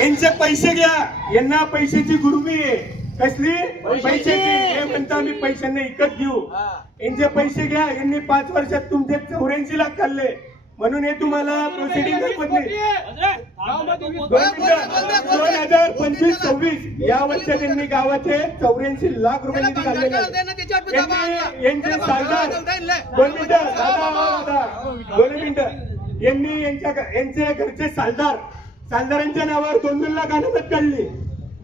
यांचे पैसे घ्या, यांना पैशाची गुरुमी आहे. कसली पैशाची? हे म्हणता आम्ही पैशांना विकत घेऊ. यांचे पैसे घ्या. यांनी 5 वर्षात तुमचे 84 लाख खाल्ले, म्हणून हे तुम्हाला प्रोसिडिंग दाखवत नाही. 2025-26 या वर्षात त्यांनी गावाचे 84 लाख रुपये निधी काढलेले. यांचे सालदार 2 मिनिटं यांनी यांचे घरचे सालदारांच्या नावावर 2-2 लाख अनामत काढली.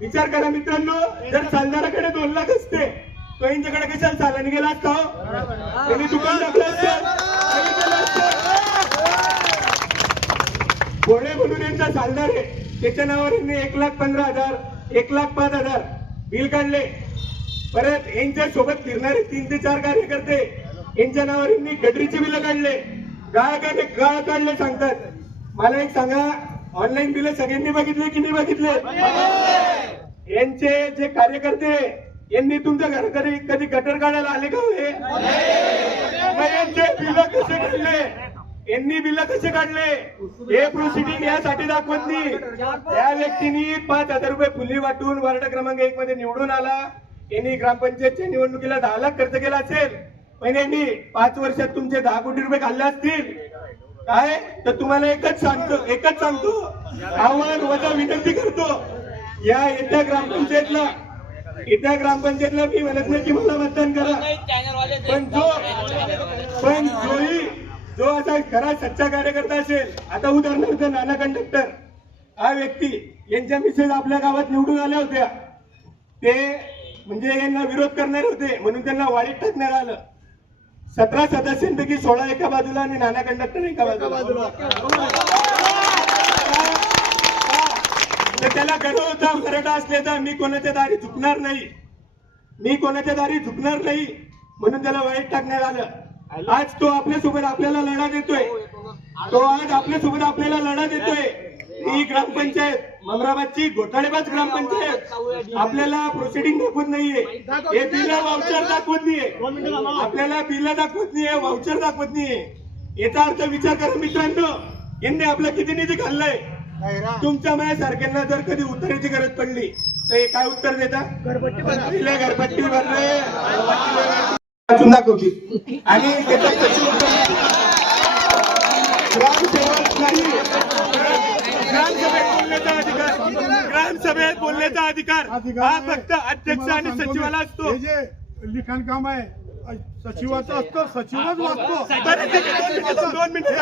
विचार करा मित्रांनो, जर सालदाराकडे 2 लाख असते तो यांच्याकडे कशाला चालणी गेला असता? त्यांनी दुकान टाकलं असतं. घोडे म्हणून यांचा सालदार आहे, त्याच्या नावावर यांनी 1,15,000 1,05,000 बिल काढले. परत यांच्या सोबत फिरणारे 3 ते 4 कार्यकर्ते यांच्या नावावर यांनी गटरीची बिलं काढले, गाळ काढले सांगतात. मला एक सांगा, ऑनलाईन बिल सगळ्यांनी बघितले की नाही बघितले? यांचे जे कार्यकर्ते यांनी तुमच्या घराकडे कधी गटर काढायला आले का? यांचे बिल कसे काढले? यांनी बिल कसे काढले हे प्रोसिडिंग यासाठी दाखवत नाही. त्या व्यक्तीने 5,000 रुपये फुली वाटून वार्ड क्रमांक 1 मध्ये निवडून आला. यांनी ग्रामपंचायतच्या निवडणुकीला 10 लाख खर्च केला असेल, पण यांनी 5 वर्षात तुमचे 10 कोटी रुपये खाल्ले असतील. काय तर तुम्हाला एकच सांगतो, आव्हान वजा विनंती करतो. या येत्या ग्रामपंचायतला मी म्हणत नाही की मला मतदान करा, पण जो असा खरा सच्चा कार्यकर्ता असेल, आता उदाहरणार्थ नाना कंडक्टर हा व्यक्ती, यांच्या मिसेस आपल्या गावात निवडून आल्या होत्या. ते म्हणजे यांना विरोध करणारे होते म्हणून त्यांना वाळीत टाकण्यात आलं. 17 सदस्यांपैकी 16 एका बाजूला आणि नाना कंडक्टर एका बाजूला. तर त्याला गर्व होता, मराठा असल्याचा मी कोणाच्या दारी झुकणार नाही म्हणून त्याला वाळीत टाकण्यात आलं. आज तो आपल्यासोबत आपल्याला लढा देतोय. ही ग्रामपंचायत ममराबादची घोटाळेबाज ग्रामपंचायत आपल्याला प्रोसिडिंग दाखवत नाहीये, हे बिल वाउचर दाखवत नाहीये, आपल्याला बिल दाखवत नाहीये, वाउचर दाखवत नाहीये. याचा अर्थ विचार करा मित्रांनो, यांनी आपला किती निधी खाल्लाय. तुमच्या माझ्यासारख्यांना जर कधी उत्तराची गरज पडली तर हे काय उत्तर देता? घरपट्टी भरले दाखवली. आणि ग्रामसभेत बोलण्याचा अधिकार हा फक्त अध्यक्ष आणि सचिवाला असतो. लिखाण काम आहे सचिवाचं असतं, सचिवच वाचतो. 2 मिनिटं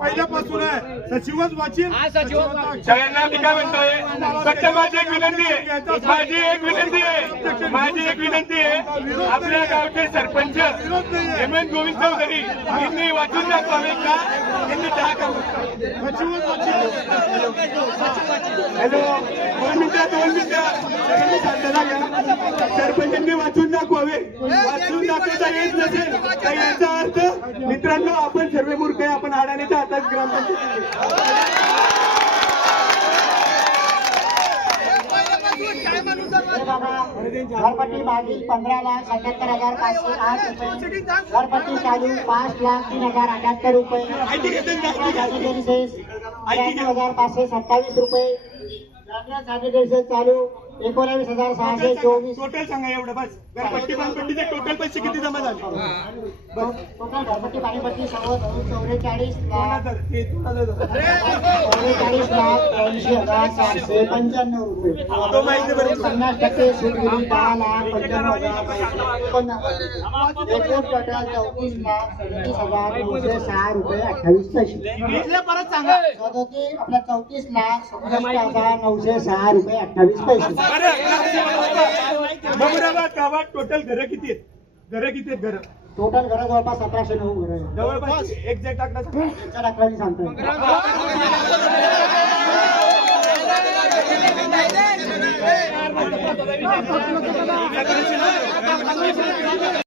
पहिल्यापासून आहे, सचिवच वाचील. सगळ्यांना मी काय म्हणतोय, फक्त माझी एक विनंती आहे, आपल्या गावचे सरपंच हेमंत गोविंद चौधरी यांनी वाचून दाखवावे का? यांनी सचिवच वाचील. हॅलो, 2 मिनिटं सरपंचांनी वाचून दाखवावे. वाचून दाखवता येत नसेल तर याचा अर्थ मित्रांनो आपण सर्व मूर्ख आहे, आपण अडाणीच्या हातात ग्रामपंचायत. घरपट्टी मागील 15,77,508 रुपये, घरपट्टी चालू 5,03,078 रुपये, 93,527 रुपये, चालू 19,624. टोटल सांगा एवढं बस. घरपट्टी पाणीपट्टीचे टोटल पैसे किती जमा झाले? टोटल घरपट्टी पाणीपट्टी सर्व 44,84,82,755. रुपये. 50% सूट दिली 10,95,000. एकूण टोटल 34,37,906 रुपये 28 पैसे. परत सांगा. आपल्या 34,67,906 रुपये 28 पैसे. ममराबाद गावात टोटल घरं किती आहेत? घरं टोटल घरं जवळपास 1709 घरं आहेत. जवळपास एक्झॅक्ट आकडा सांगतोय.